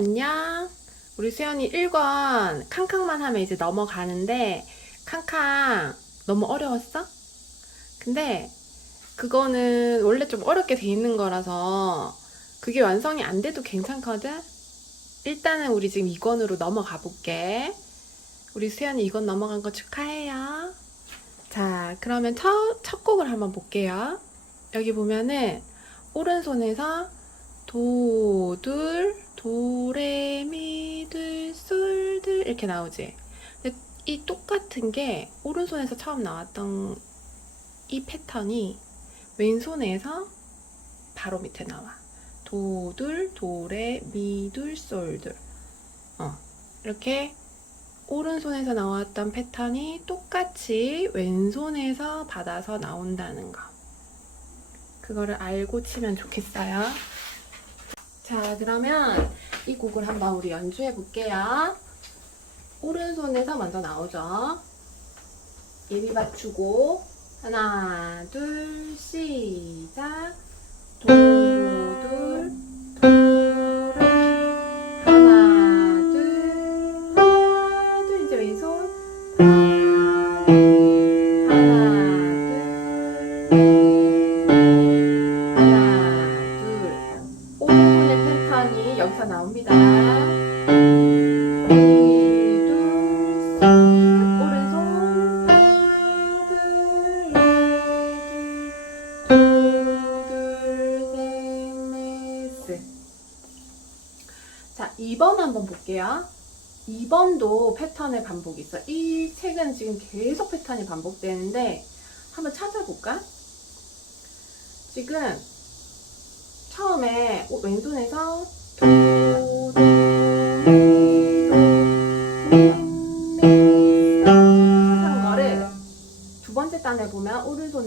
안녕. 우리 수연이 1권 캉캉만 하면 이제 넘어가는데 캉캉 너무 어려웠어? 근데 그거는 원래 좀 어렵게 돼 있는 거라서 그게 완성이 안 돼도 괜찮거든? 일단은 우리 지금 2권으로 넘어가 볼게. 우리 수연이 2권 넘어간 거 축하해요. 자, 그러면 첫, 첫 곡을 한번 볼게요. 여기 보면은 오른손에서 도, 둘, 도, 레, 미, 둘, 솔, 둘 이렇게 나오지. 근데 이 똑같은 게 오른손에서 처음 나왔던 이 패턴이 왼손에서 바로 밑에 나와. 도, 둘, 도, 레, 미, 둘, 솔, 둘. 어, 이렇게 오른손에서 나왔던 패턴이 똑같이 왼손에서 받아서 나온다는 거. 그거를 알고 치면 좋겠어요. 자, 그러면 이 곡을 한번 우리 연주해 볼게요. 오른손에서 먼저 나오죠. 예비 맞추고 하나, 둘, 시작. 도, 둘, 2번 한번 볼게요. 2번도 패턴의 반복이 있어. 이 책은 지금 계속 패턴이 반복되는데 한번 찾아볼까? 지금 처음에 오- 왼손에서 도, 하는 거를 두 번째 단에 보면 오른손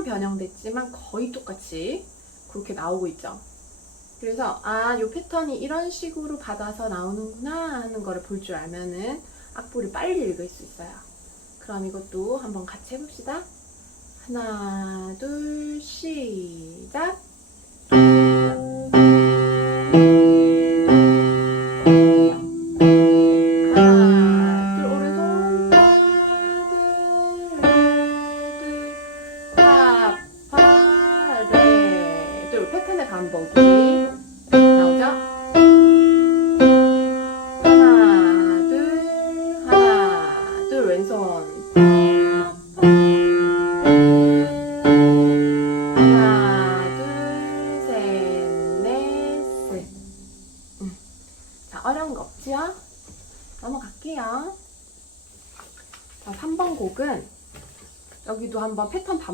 약간 변형됐지만 거의 똑같이 그렇게 나오고 있죠. 그래서 아, 요 패턴이 이런 식으로 받아서 나오는구나 하는 거를 볼 줄 알면은 악보를 빨리 읽을 수 있어요. 그럼 이것도 한번 같이 해봅시다. 하나, 둘, 시작.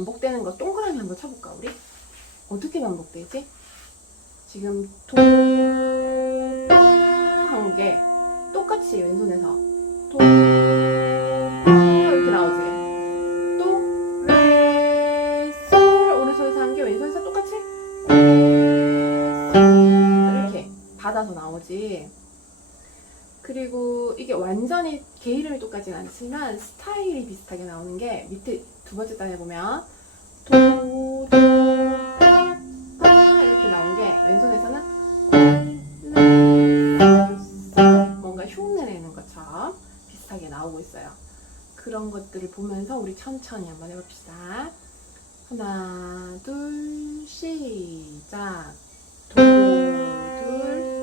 반복되는 거 동그라미 한번 쳐볼까, 우리? 어떻게 반복되지? 지금 도, 한게 똑같이 왼손에서 도, 이렇게 나오지? 또, 레, 솔, 오른손에서 한 게 왼손에서 똑같이 레, 솔, 이렇게 받아서 나오지. 그리고 이게 완전히 개 이름이 똑같진 않지만 스타일이 비슷하게 나오는 게 밑에 두 번째 단에 보면 도, 도, 파, 파 이렇게 나온 게 왼손에서는 뭔가 흉내 내는 것처럼 비슷하게 나오고 있어요. 그런 것들을 보면서 우리 천천히 한번 해봅시다. 하나, 둘, 시작. 도, 둘,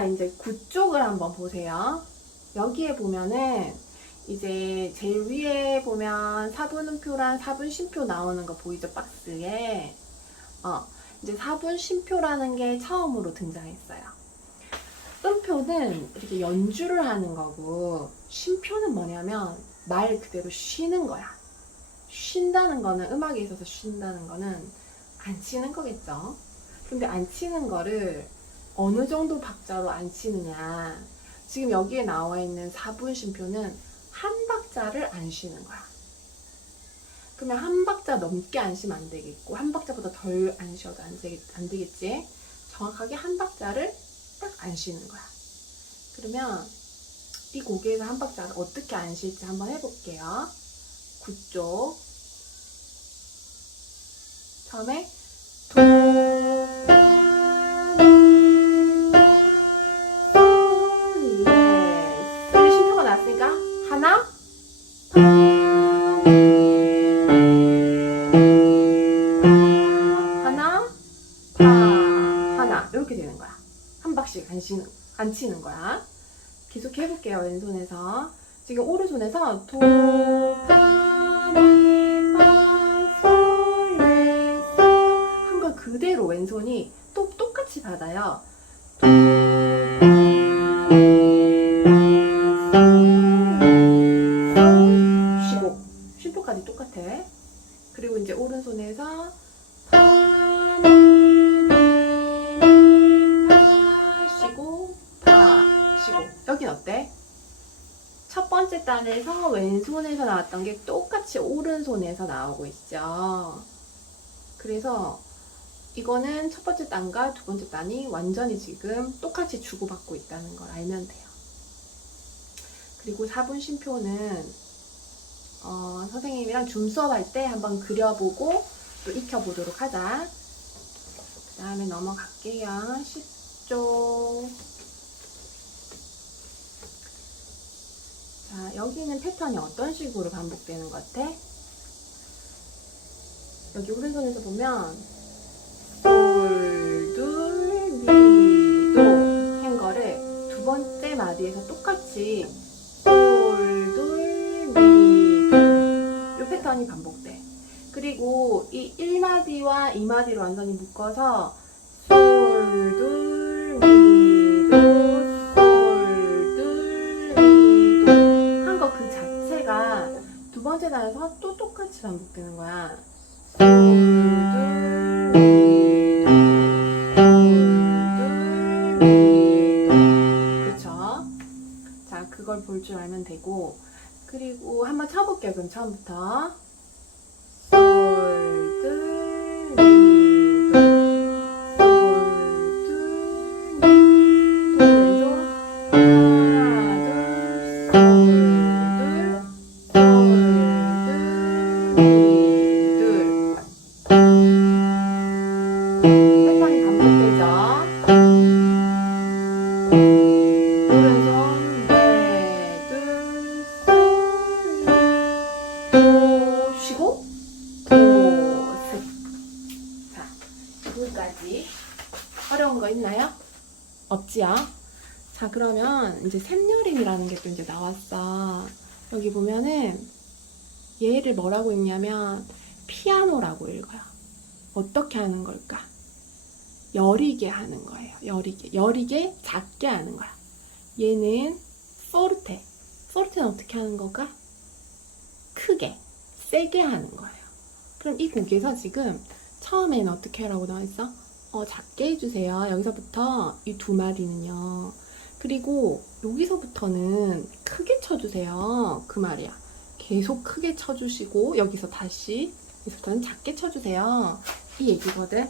자, 이제 구 쪽을 한번 보세요. 여기에 보면은 이제 제일 위에 보면 사분음표랑 사분심표 나오는 거 보이죠? 박스에. 어, 이제 사분심표라는 게 처음으로 등장했어요. 음표는 이렇게 연주를 하는 거고 쉼표는 뭐냐면 말 그대로 쉬는 거야. 쉰다는 거는 음악에 있어서 쉰다는 거는 안 치는 거겠죠. 근데 안 치는 거를 어느 정도 박자로 안 치느냐. 지금 여기에 나와 있는 4분 쉼표는 한 박자를 안 쉬는 거야. 그러면 한 박자 넘게 안 쉬면 안 되겠고, 한 박자보다 덜 안 쉬어도 안, 되겠, 안 되겠지? 정확하게 한 박자를 딱 안 쉬는 거야. 그러면 이 곡에서 한 박자를 어떻게 안 쉴지 한번 해볼게요. 9쪽. 처음에 도, 해볼게요. 왼손에서 지금 오른손에서 도, 파, 미, 파, 솔, 레, 솔 한 걸 그대로 왼손이 또 똑같이 받아요. 도, 번째 단에서 왼손에서 나왔던 게 똑같이 오른손에서 나오고 있죠. 그래서 이거는 첫 번째 단과 두 번째 단이 완전히 지금 똑같이 주고받고 있다는 걸 알면 돼요. 그리고 4분 쉼표는 어, 선생님이랑 줌 수업할 때 한번 그려보고 또 익혀보도록 하자. 그 다음에 넘어갈게요. 10조. 자, 여기는 패턴이 어떤 식으로 반복되는 것 같아? 여기 오른손에서 보면 솔, 둘, 미, 도 한 거를 두 번째 마디에서 똑같이 솔, 둘, 미, 도. 이 패턴이 반복돼. 그리고 이 1마디와 2마디로 완전히 묶어서 솔, 둘, 또 똑같이 반복되는 거야. 그쵸? 자, 그걸 볼 줄 알면 되고. 그리고 한번 쳐볼게요, 그럼 처음부터. 자, 그러면 이제 샘여림이라는 게 또 이제 나왔어. 여기 보면은 얘를 뭐라고 읽냐면 피아노라고 읽어요. 어떻게 하는 걸까? 여리게 하는 거예요. 여리게. 여리게 작게 하는 거야. 얘는 포르테. 포르테는 어떻게 하는 걸까? 크게, 세게 하는 거예요. 그럼 이 곡에서 지금 처음에는 어떻게 하라고 나와 있어? 어, 작게 해주세요. 여기서부터 이 두 마디는요. 그리고 여기서부터는 크게 쳐주세요. 그 말이야. 계속 크게 쳐주시고 여기서 다시 여기서부터는 작게 쳐주세요. 이 얘기거든.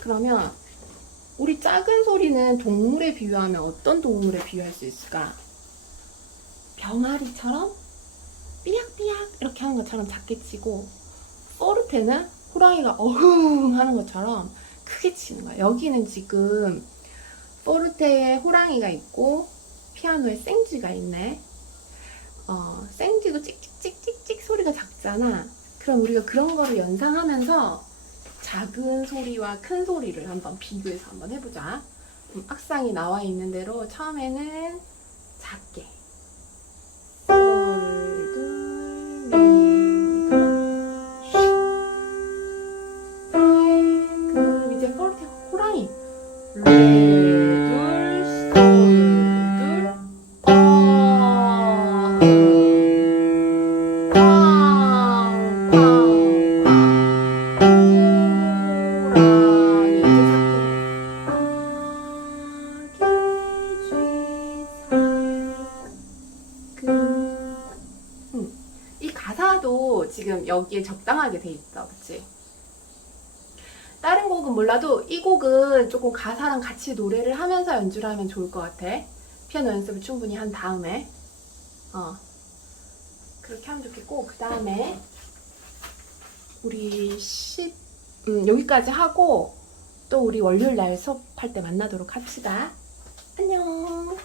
그러면 우리 작은 소리는 동물에 비유하면 어떤 동물에 비유할 수 있을까? 병아리처럼 삐약삐약 이렇게 하는 것처럼 작게 치고 포르테는 호랑이가 어흥 하는 것처럼 크게 치는 거야. 여기는 지금 포르테에 호랑이가 있고 피아노에 생쥐가 있네. 어, 생쥐도 찍찍찍찍찍 소리가 작잖아. 그럼 우리가 그런 거를 연상하면서 작은 소리와 큰 소리를 한번 비교해서 한번 해보자. 음, 악상이 나와 있는 대로 처음에는 작게. 여기에 적당하게 돼 있어. 그치? 다른 곡은 몰라도 이 곡은 조금 가사랑 같이 노래를 하면서 연주를 하면 좋을 것 같아. 피아노 연습을 충분히 한 다음에. 어. 그렇게 하면 좋겠고, 그 다음에 우리 10, 음, 여기까지 하고 또 우리 월요일 날 수업할 때 만나도록 합시다. 안녕.